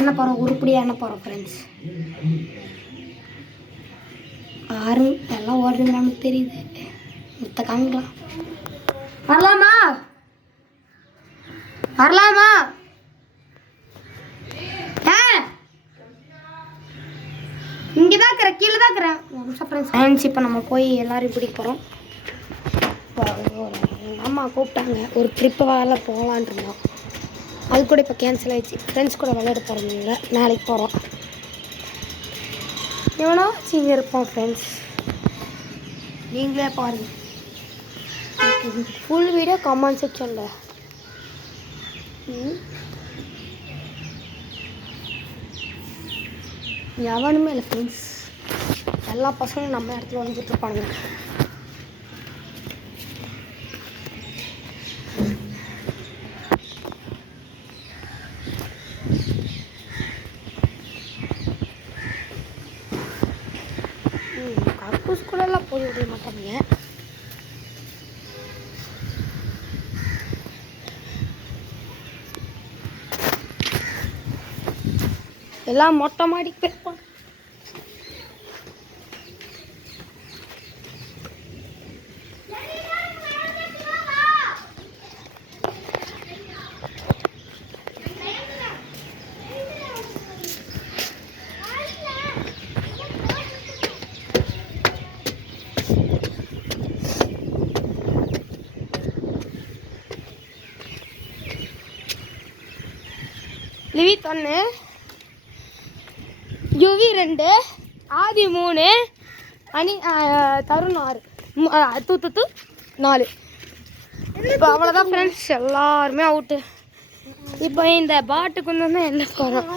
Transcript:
என்ன போகிறோம், உருப்படியாக என்ன போகிறோம் ஃப்ரெண்ட்ஸ். யாரும் எல்லாம் ஓடுறது நமக்கு தெரியுது. மொத்த காமிக்கலாம். வரலாமா வரலாமா? இங்கே தான் இருக்கிறேன், கீழே தான் இருக்கிறேன் ஃப்ரெண்ட்ஸ். இப்போ நம்ம போய் எல்லோரும் இப்படி போகிறோம். அம்மா கூப்பிட்டாங்க, ஒரு ட்ரிப்பு வேலை போகலான் இருந்தோம். அது கூட இப்போ கேன்சல் ஆகிடுச்சு. ஃப்ரெண்ட்ஸ் கூட விளையாட போகிறோம். நாளைக்கு போகிறோம். எவ்வளோ இங்கே இருப்போம் ஃப்ரெண்ட்ஸ். நீங்களே பாருங்கள். ஃபுல் வீடியோ கமெண்ட் செக்ஷனில். எவனுமே இல்லை ஃப்ரெண்ட்ஸ். எல்லா பசங்களும் நம்ம இடத்துல வந்துட்டு இருப்பானுங்க. கக்கூஸ் கூட எல்லாம் போய் விட மாட்டாங்க. எல்லாம் மொட்டை மாடிக்கு போயிருப்பான். லிவித் 1, யுவி 2, ஆதி 3, அனி தருண் 6, 4. இப்போ அவ்வளோதான் ஃப்ரெண்ட்ஸ், எல்லாருமே அவுட்டு. இப்போ இந்த பாட்டுக்கு வந்து என்ன போகிறோம்.